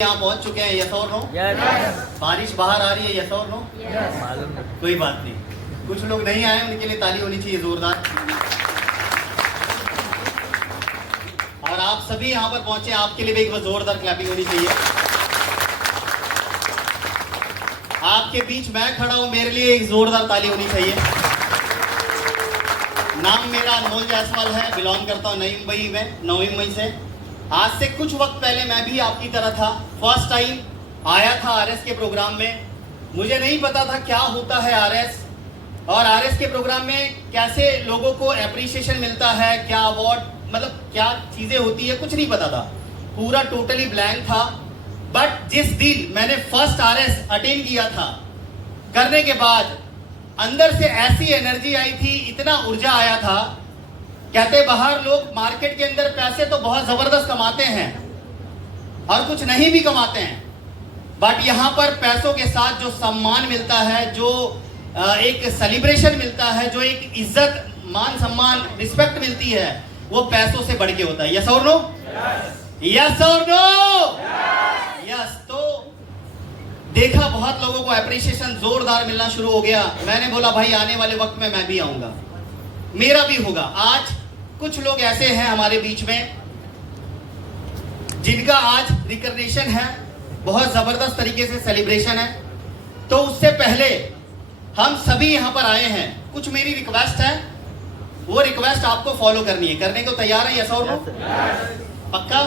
यहाँ पहुँच चुके हैं, यस और नो? बारिश बाहर आ रही है, यस और नो? मालूम नहीं। कोई बात नहीं, कुछ लोग नहीं आए, उनके लिए ताली होनी चाहिए जोरदार। और आप सभी यहाँ पर पहुंचे, आपके लिए भी एक बार जोरदार क्लैपिंग होनी चाहिए। आपके बीच मैं खड़ा हूं, मेरे लिए एक जोरदार ताली होनी चाहिए। नाम मेरा अनमोल जायसवाल है, बिलोंग करता हूं नई मुंबई में, नवी मुंबई से। आज से कुछ वक्त पहले मैं भी आपकी तरह था, फर्स्ट टाइम आया था आरएस के प्रोग्राम में। मुझे नहीं पता था क्या होता है आरएस, और आरएस के प्रोग्राम में कैसे लोगों को एप्रिसिएशन मिलता है, क्या अवार्ड, मतलब क्या चीजें होती है, कुछ नहीं पता था, पूरा टोटली ब्लैंक था। बट जिस दिन मैंने फर्स्ट आरएस अटेंड किया था, करने के बाद अंदर से ऐसी एनर्जी आई थी, इतना ऊर्जा आया था। कहते बाहर लोग मार्केट के अंदर पैसे तो बहुत जबरदस्त कमाते हैं और कुछ नहीं भी कमाते हैं, बट यहाँ पर पैसों के साथ जो सम्मान मिलता है, जो एक सेलिब्रेशन मिलता है, जो एक इज्जत, मान सम्मान, रिस्पेक्ट मिलती है, वो पैसों से बढ़ के होता है। यस और नो? यस और नो? यस। तो देखा बहुत लोगों को एप्रिसिएशन जोरदार मिलना शुरू हो गया। मैंने बोला भाई आने वाले वक्त में मैं भी आऊंगा, मेरा भी होगा। आज कुछ लोग ऐसे हैं हमारे बीच में जिनका आज रिकग्निशन है, बहुत जबरदस्त तरीके से सेलिब्रेशन है। तो उससे पहले हम सभी यहां पर आए हैं, कुछ मेरी रिक्वेस्ट है, वो रिक्वेस्ट आपको फॉलो करनी है। करने को तैयार है? यस और नो? पक्का?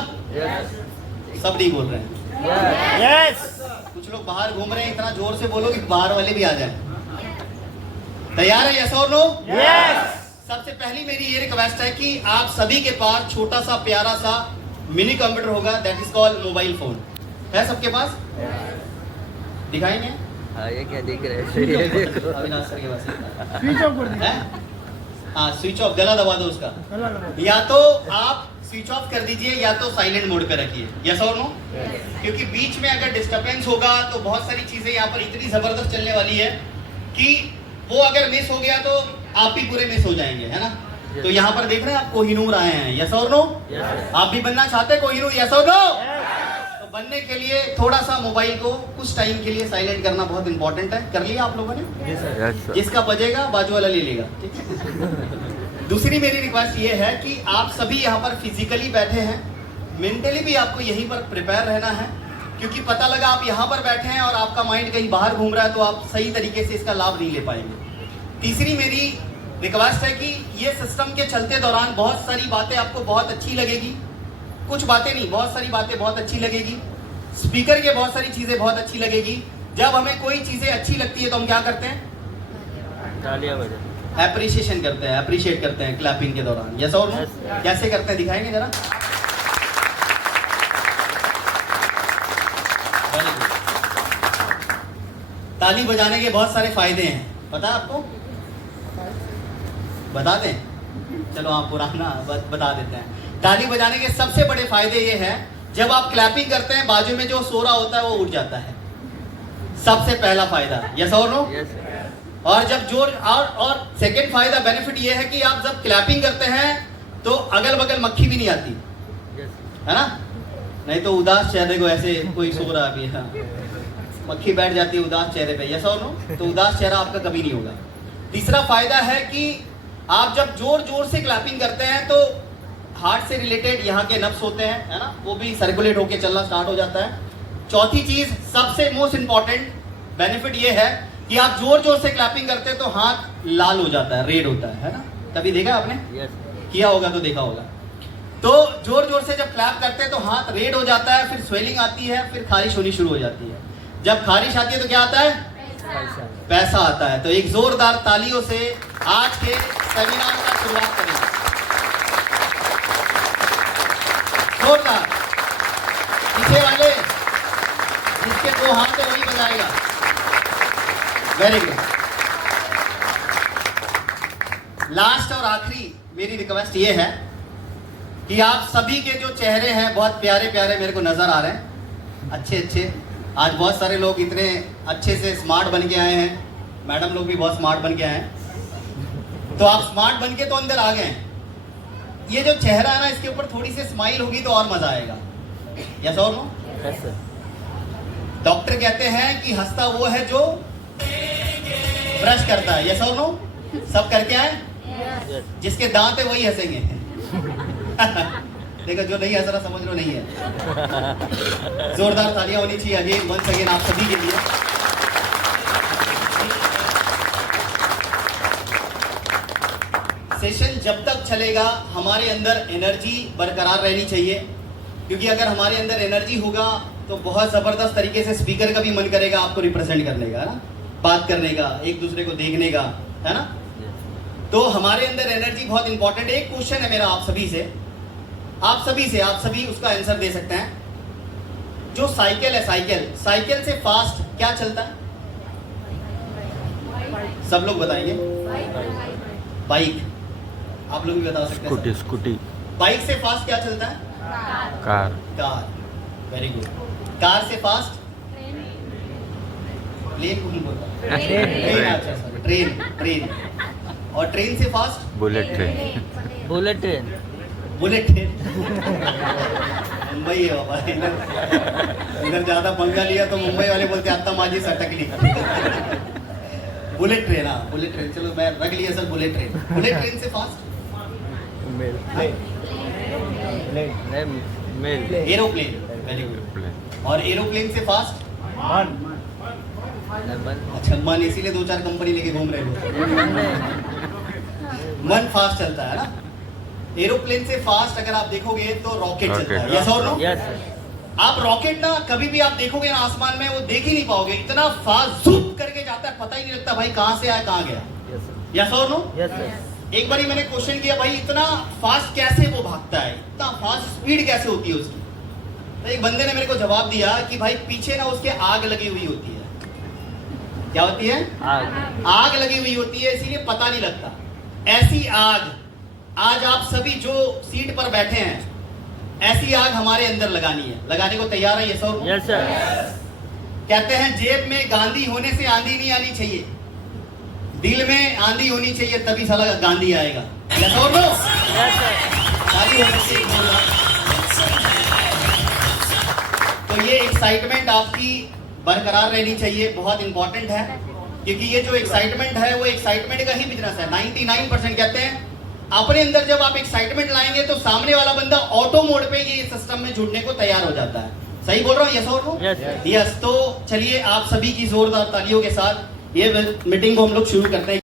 सब नहीं बोल रहे हैं। यस। कुछ लोग बाहर घूम रहे हैं, इतना जोर से बोलो कि बाहर वाले भी आ जाए। तैयार है? यस और नो? यस। सबसे पहली मेरी ये रिक्वेस्ट है कि आप सभी के पास छोटा सा प्यारा सा मिनी कंप्यूटर होगा, that is called mobile phone. है सबके पास? दिखाएंगे? हाँ, ये क्या दिख रहा है? अविनाश सर के पास स्विच ऑफ कर दिया। है? हाँ, स्विच ऑफ, गला दबा दो उसका। या तो आप स्विच ऑफ कर दीजिए या तो साइलेंट मोड पे रखिए। यस और नो? क्योंकि बीच में अगर डिस्टरबेंस होगा तो बहुत सारी चीजें यहाँ पर इतनी जबरदस्त चलने वाली है कि वो अगर मिस हो गया तो आप ही पूरे मिस हो जाएंगे, है ना? तो यहाँ पर देख रहे हैं आप कोहिनूर आए हैं, यस और नो? आप भी बनना चाहते हैं कोहिनूर? यस और नो? तो बनने के लिए थोड़ा सा मोबाइल को कुछ टाइम के लिए साइलेंट करना बहुत इंपॉर्टेंट है। कर लिया आप लोगों ने? जिसका बजेगा बाजू वाला ले लेगा, ठीक है? दूसरी मेरी रिक्वेस्ट ये है कि आप सभी यहाँ पर फिजिकली बैठे हैं, मेंटली भी आपको यहीं पर प्रिपेयर रहना है, क्योंकि पता लगा आप यहाँ पर बैठे हैं और आपका माइंड कहीं बाहर घूम रहा है तो आप सही तरीके से इसका लाभ नहीं ले पाएंगे। तीसरी मेरी रिक्वेस्ट है कि ये सिस्टम के चलते दौरान बहुत सारी बातें आपको बहुत अच्छी लगेगी, कुछ बातें नहीं, बहुत सारी बातें बहुत अच्छी लगेगी। स्पीकर के बहुत सारी चीजें बहुत अच्छी लगेगी। जब हमें कोई चीजें अच्छी लगती है तो हम क्या करते हैं? तालियां बजाओ। एप्रिशिएशन करते हैं, अप्रिशिएट करते हैं क्लैपिंग के दौरान। यस और नो? कैसे करते हैं दिखाएंगे जरा? ताली बजाने के बहुत सारे फायदे हैं, पता है आपको? बता दें? चलो आप पुराना बता देते हैं। ताली बजाने के सबसे बड़े फायदे ये हैं, जब आप क्लैपिंग करते हैं बाजू में जो सो रहा होता है वो उठ जाता है, सबसे पहला फायदा। यस और नो? और जब जोर, और सेकंड फायदा, बेनिफिट ये है कि आप जब क्लैपिंग करते हैं तो अगल बगल मक्खी भी नहीं आती, है ना? नहीं तो उदास चेहरे को, ऐसे कोई सो रहा अभी, हाँ, मक्खी बैठ जाती है उदास चेहरे पे। यस और नो? तो उदास चेहरा आपका कभी नहीं होगा। तीसरा फायदा है कि आप जब जोर जोर से क्लैपिंग करते हैं तो हार्ट से रिलेटेड यहाँ के नर्व्स होते हैं, है ना, वो भी सर्कुलेट होके चलना स्टार्ट हो जाता है। चौथी चीज, सबसे मोस्ट इंपॉर्टेंट बेनिफिट ये है कि आप जोर जोर से क्लैपिंग करते हैं तो हाथ लाल हो जाता है, रेड होता है ना? कभी देखा आपने? किया होगा तो देखा होगा। तो जोर जोर से जब क्लैप करते हैं तो हाथ रेड हो जाता है, फिर स्वेलिंग आती है, फिर खारिश होनी शुरू हो जाती है। जब खारिश आती है तो क्या आता है? पैसा आता है। तो एक जोरदार तालियों से आज के सेमिनार का शुरुआत करेंगे। जोरदार। पीछे वाले जिसके दो हाथ है वही बजाएगा। Very good. लास्ट और आखिरी मेरी रिक्वेस्ट ये है कि आप सभी के जो चेहरे हैं बहुत प्यारे प्यारे मेरे को नजर आ रहे हैं, अच्छे अच्छे। आज बहुत सारे लोग इतने अच्छे से स्मार्ट बन के आए हैं, मैडम लोग भी बहुत स्मार्ट बन के आए हैं। तो आप स्मार्ट बन के तो अंदर आ गए हैं। ये जो चेहरा है ना, इसके ऊपर थोड़ी सी स्माइल होगी तो और मजा आएगा। यस और नो? डॉक्टर कहते हैं कि हंसता वो है जो ब्रश करता है, यस और नो? सब करके आए? Yes. जिसके दांत है वही हंसेंगे। देखो जो नहीं हंस रहा समझ लो नहीं है। जोरदार तालियां होनी चाहिए अगेन वंस अगेन आप सभी के लिए। सेशन जब तक चलेगा हमारे अंदर एनर्जी बरकरार रहनी चाहिए, क्योंकि अगर हमारे अंदर एनर्जी होगा तो बहुत जबरदस्त तरीके से स्पीकर का भी मन करेगा आपको रिप्रेजेंट करने का, है ना, बात करने का, एक दूसरे को देखने का, है ना। तो हमारे अंदर एनर्जी बहुत इंपॉर्टेंट है। एक क्वेश्चन है मेरा आप सभी से, आप सभी उसका आंसर दे सकते हैं। जो साइकिल है, साइकिल से फास्ट क्या चलता है? सब लोग बताएंगे। बाइक, आप लोग भी बता सकते हैं। स्कूटी बाइक से फास्ट क्या चलता है? Car very good. कार से फास्ट प्लेन कौन बोलता है? ट्रेन। अच्छा सर, ट्रेन। और ट्रेन से fast bullet train bullet train bullet train. Mumbai है बाबा, इधर ज्यादा पंगा लिया तो मुंबई वाले बोलते आत्ता माझी सटकली। बुलेट ट्रेन, हाँ बुलेट ट्रेन, चलो मैं रख लिया sir bullet train. Bullet train से fast mail aeroplane, very good. और एरोप्लेन से फास्ट अच्छा मन, इसीलिए 2-4 कंपनी लेके घूम रहे हो। मन फास्ट चलता है ना। एरोप्लेन से फास्ट अगर आप देखोगे तो रॉकेट चलता है, यस और नो? Yes sir. आप रॉकेट ना कभी भी आप देखोगे ना आसमान में, वो देख ही नहीं पाओगे, इतना फास्ट ज़ूम करके जाता है, पता ही नहीं लगता भाई कहां से आया कहां गया, यस सर। यस और नो? Yes sir. एक बारी मैंने क्वेश्चन किया भाई इतना फास्ट कैसे वो भागता है, इतना फास्ट स्पीड कैसे होती है उसकी? तो एक बंदे ने मेरे को जवाब दिया कि भाई पीछे ना उसके आग लगी हुई होती है। क्या होती है? आग लगी हुई होती है, इसीलिए पता नहीं लगता। ऐसी आग आज आप सभी जो सीट पर बैठे हैं, ऐसी आग हमारे अंदर लगानी है। लगाने को तैयार है? यस और नो? Yes sir. कहते हैं जेब में गांधी होने से आंधी नहीं आनी चाहिए, दिल में आंधी होनी चाहिए, तभी साला गांधी आएगा। यस और नो? Yes sir. ताली होनी चाहिए। तो ये एक्साइटमेंट आपकी बरकरार रहनी चाहिए, बहुत इंपॉर्टेंट है, क्योंकि ये जो एक्साइटमेंट है वो एक्साइटमेंट का ही बिजनेस है। 99% कहते हैं अपने अंदर जब आप एक्साइटमेंट लाएंगे तो सामने वाला बंदा ऑटो मोड पे ये सिस्टम में जुड़ने को तैयार हो जाता है। सही बोल रहा हूँ? यस और नो? यस। तो चलिए आप सभी की जोरदार तालियों के साथ ये मीटिंग को हम लोग शुरू करते हैं।